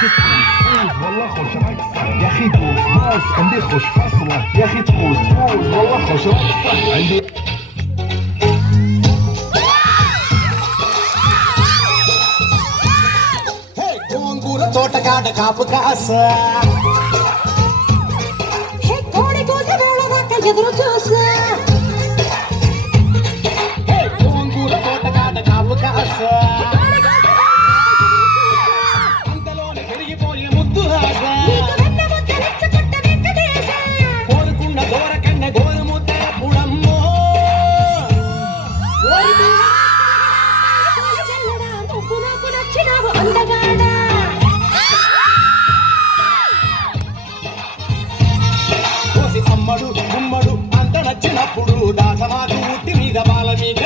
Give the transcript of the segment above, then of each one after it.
اخي تفوز والله خوش راك صح يا اخي دوز ناس عندي خوش فاصله يا اخي تفوز والله خوش راك صح عندي తోటకాడ కాపు కాస కోడి కోసి వేళదాకా ఎదురు చూసా గోంగూర తోటకాడ కాపు కాస అంతలోనే పెరిగిపోయే ముద్దు రాస కోరుకున్న దూరకన్న గోరుముద్ద పుడమ్మో అందగాడా అమ్మడు గుమ్మడు అంత నచ్చినప్పుడు దాసమాకు ఉట్టి మీద బాల మీద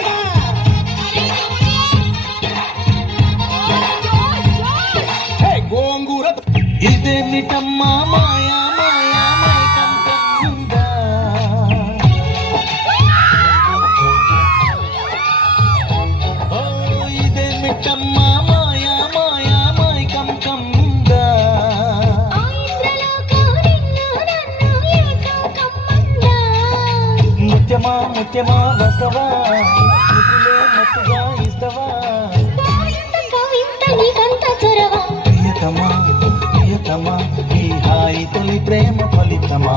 గోంగూర ఇదేమిటమ్మా మాయా మాయా మైకందా ఇదేమిటమ్మా మాయా మాయా మైకందా ముత్యమా ముత్యమా వస్తవా ముతులే మత్తుగా ఇస్తవా ప్రియతమా ప్రియతమా ఈ హాయి తొలి ప్రేమ ఫలితమా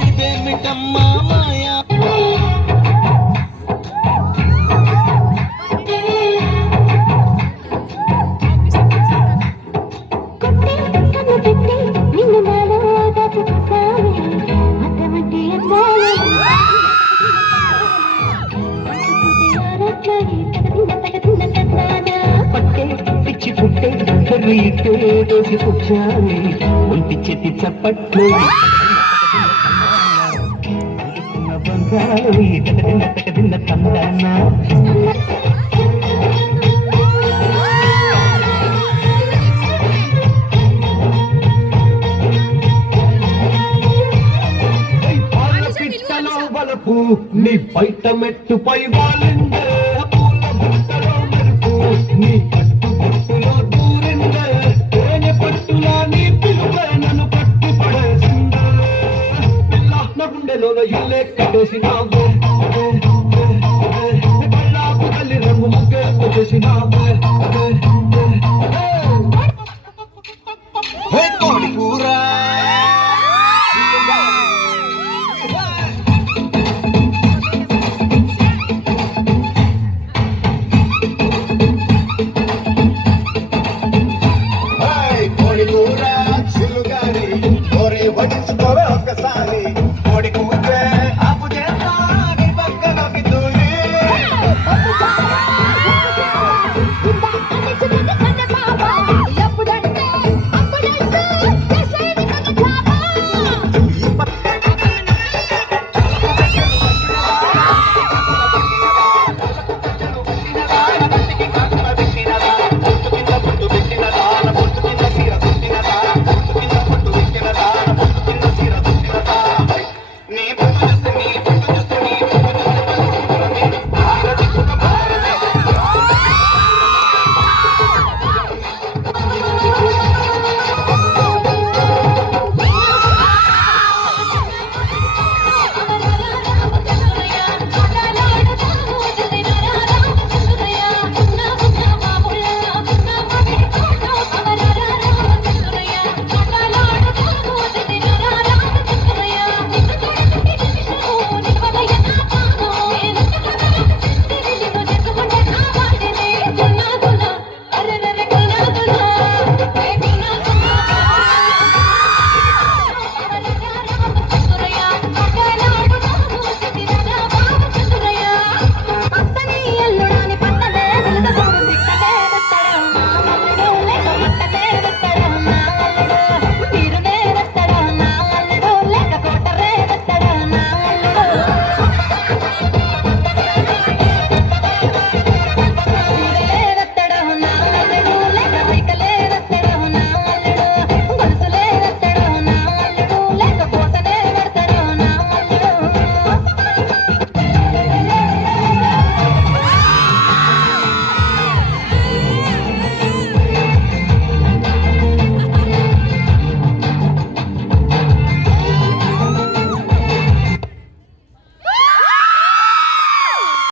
ఇదేమిటమ్మా మాయా పిచ్చి పుట్టే కర్రీకే దోసి పుచ్చాలి ఒంటి చేతి చప్పట్లు బంగారు తకదిన్న తందానా వలపు నీ బయట మెట్టుపై వాలిందే పూల బుట్టలో మెరుపు నీ పట్టు పట్టులో దూరిందే తేనె పట్టులా నీ పిలుపై నన్ను పట్టి పడేసిందే పిల్ల నా గుండెలోన ఇల్లే కట్టేసినావే కళ్ళాపు తల్లి రంగు ముగ్గే వచ్చేసినావే కోడి కూర